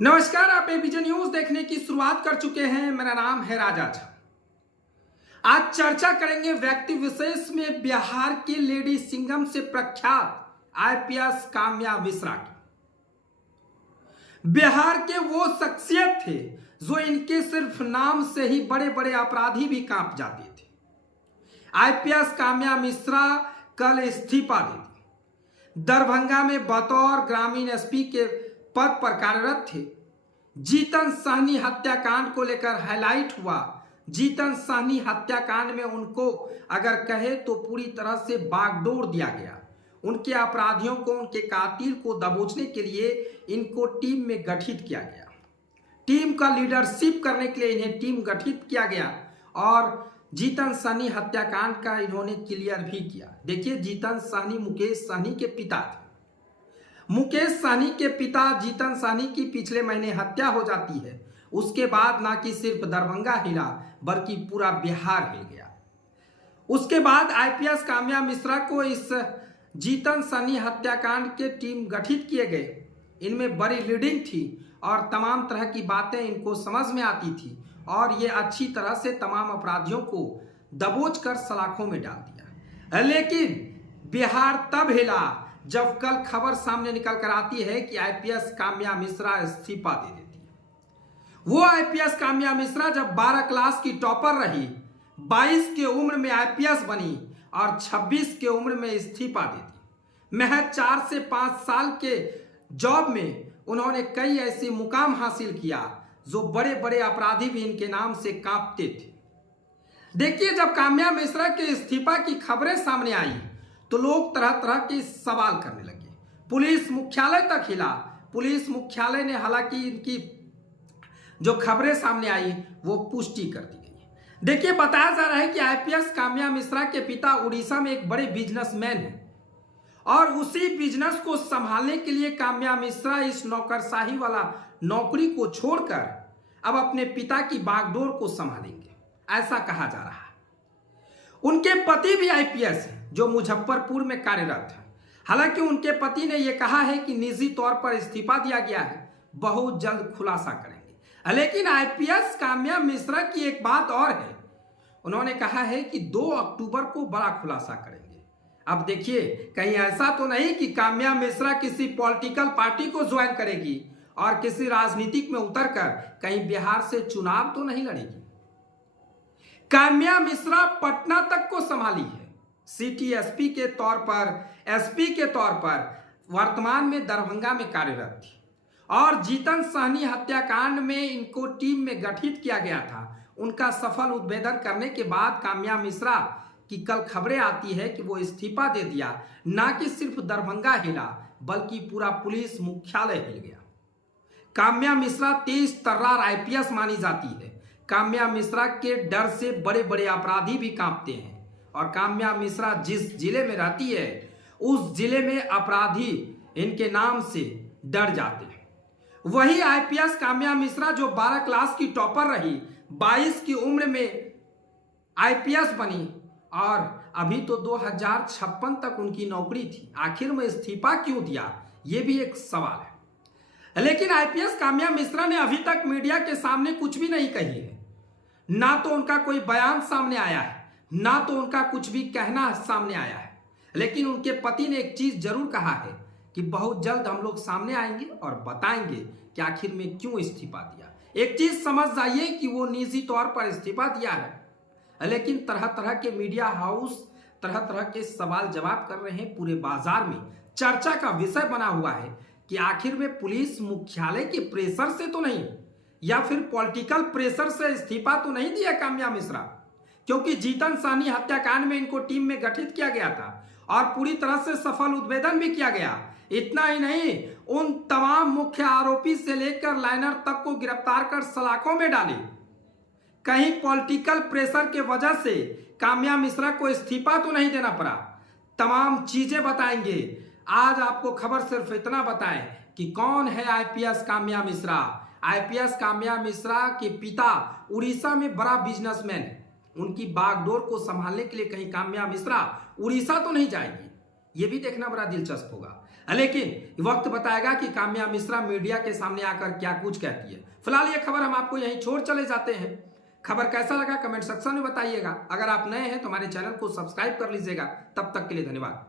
नमस्कार, आप ABJ news देखने की शुरुआत कर चुके हैं। मेरा नाम है राजा झा। आज चर्चा करेंगे व्यक्ति विशेष में बिहार की लेडी सिंघम से प्रख्यात आईपीएस काम्या मिश्रा की। बिहार के वो शख्सियत थे जो इनके सिर्फ नाम से ही बड़े बड़े अपराधी भी कांप जाते थे। आईपीएस काम्या मिश्रा कल इस्तीफा दे दी। दरभंगा में बतौर ग्रामीण एसपी के पद पर कार्यरत थे। जीतन सहनी हत्याकांड को लेकर हाईलाइट हुआ। जीतन सहनी हत्याकांड में उनको अगर कहे तो पूरी तरह से बागडोर दिया गया। उनके अपराधियों को, उनके कातिल को दबोचने के लिए इनको टीम में गठित किया गया। टीम का लीडरशिप करने के लिए इन्हें टीम गठित किया गया और जीतन सहनी हत्याकांड का इन्होंने क्लियर भी किया। देखिए, जीतन सहनी मुकेश सहनी के पिता थे। मुकेश सहनी के पिता जीतन सहनी की पिछले महीने हत्या हो जाती है। उसके बाद ना कि सिर्फ दरभंगा हिला बल्कि पूरा बिहार हिल गया। उसके बाद आईपीएस काम्या मिश्रा को इस जीतन सहनी हत्याकांड के टीम गठित किए गए। इनमें बड़ी लीडिंग थी और तमाम तरह की बातें इनको समझ में आती थी और ये अच्छी तरह से तमाम अपराधियों को दबोच कर सलाखों में डाल दिया। लेकिन बिहार तब हिला जब कल खबर सामने निकल कर आती है कि आईपीएस काम्या मिश्रा इस्तीफा दे देती है। वो आईपीएस काम्या मिश्रा जब 12 क्लास की टॉपर रही, 22 की उम्र में आईपीएस बनी और 26 की उम्र में इस्तीफा दे दी। महज 4 से 5 साल के जॉब में उन्होंने कई ऐसे मुकाम हासिल किया जो बड़े बड़े अपराधी भी इनके नाम से कांपते थे। देखिए, जब काम्या मिश्रा के इस्तीफा की खबरें सामने आई तो लोग तरह तरह के सवाल करने लगे। पुलिस मुख्यालय तक हिला। पुलिस मुख्यालय ने हालांकि इनकी जो खबरें सामने आई वो पुष्टि कर दी गई। देखिए, बताया जा रहा है कि आईपीएस काम्या मिश्रा के पिता उड़ीसा में एक बड़े बिजनेसमैन हैं और उसी बिजनेस को संभालने के लिए काम्या मिश्रा इस नौकरशाही वाला नौकरी को छोड़कर अब अपने पिता की बागडोर को संभालेंगे, ऐसा कहा जा रहा है। उनके पति भी आईपीएस हैं जो मुजफ्फरपुर में कार्यरत है। हालांकि उनके पति ने यह कहा है कि निजी तौर पर इस्तीफा दिया गया है, बहुत जल्द खुलासा करेंगे। लेकिन आईपीएस काम्या मिश्रा की एक बात और है। उन्होंने कहा है कि 2 अक्टूबर को बड़ा खुलासा करेंगे। अब देखिए, कहीं ऐसा तो नहीं कि काम्या मिश्रा किसी पॉलिटिकल पार्टी को ज्वाइन करेगी और किसी राजनीतिक में उतरकर कहीं बिहार से चुनाव तो नहीं लड़ेगी। काम्या मिश्रा पटना तक को संभाली है। सिटी एसपी के तौर पर, एसपी के तौर पर वर्तमान में दरभंगा में कार्यरत थी और जीतन सहनी हत्याकांड में इनको टीम में गठित किया गया था। उनका सफल उद्भेदन करने के बाद काम्या मिश्रा की कल खबरें आती है कि वो इस्तीफा दे दिया। ना कि सिर्फ दरभंगा हिला बल्कि पूरा पुलिस मुख्यालय हिल गया। काम्या मिश्रा तेज तर्रार आईपीएस मानी जाती है। काम्या मिश्रा के डर से बड़े बड़े अपराधी भी कांपते हैं और काम्या मिश्रा जिस जिले में रहती है उस जिले में अपराधी इनके नाम से डर जाते हैं। वही आईपीएस काम्या मिश्रा जो 12 क्लास की टॉपर रही, 22 की उम्र में आईपीएस बनी और अभी तो 2056 तक उनकी नौकरी थी। आखिर में इस्तीफा क्यों दिया, यह भी एक सवाल है। लेकिन आईपीएस काम्या मिश्रा ने अभी तक मीडिया के सामने कुछ भी नहीं कही है। ना तो उनका कोई बयान सामने आया है, ना तो उनका कुछ भी कहना सामने आया है। लेकिन उनके पति ने एक चीज जरूर कहा है कि बहुत जल्द हम लोग सामने आएंगे और बताएंगे कि आखिर में क्यों इस्तीफा दिया। एक चीज समझ जाइए कि वो निजी तौर पर इस्तीफा दिया है, लेकिन तरह तरह के मीडिया हाउस तरह तरह के सवाल जवाब कर रहे हैं। पूरे बाजार में चर्चा का विषय बना हुआ है कि आखिर में पुलिस मुख्यालय के प्रेशर से तो नहीं या फिर पॉलिटिकल प्रेशर से इस्तीफा तो नहीं दिया काम्या मिश्रा, क्योंकि जीतन सहनी हत्याकांड में इनको टीम में गठित किया गया था और पूरी तरह से सफल उद्भेदन भी किया गया। इतना ही नहीं, उन तमाम मुख्य आरोपी से लेकर लाइनर तक को गिरफ्तार कर सलाखों में डाले। कहीं पॉलिटिकल प्रेशर के वजह से काम्या मिश्रा को इस्तीफा तो नहीं देना पड़ा। तमाम चीजें बताएंगे। आज आपको खबर सिर्फ इतना बताएं कि कौन है आईपीएस काम्या मिश्रा। आईपीएस काम्या मिश्रा के पिता उड़ीसा में बड़ा बिजनेसमैन है। उनकी बागडोर को संभालने के लिए कहीं काम्या मिश्रा उड़ीसा तो नहीं जाएगी, ये भी देखना बड़ा दिलचस्प होगा। लेकिन वक्त बताएगा कि काम्या मिश्रा मीडिया के सामने आकर क्या कुछ कहती है। फिलहाल ये खबर हम आपको यहीं छोड़ चले जाते हैं। खबर कैसा लगा कमेंट सेक्शन में बताइएगा। अगर आप नए हैं तो हमारे चैनल को सब्सक्राइब कर लीजिएगा। तब तक के लिए धन्यवाद।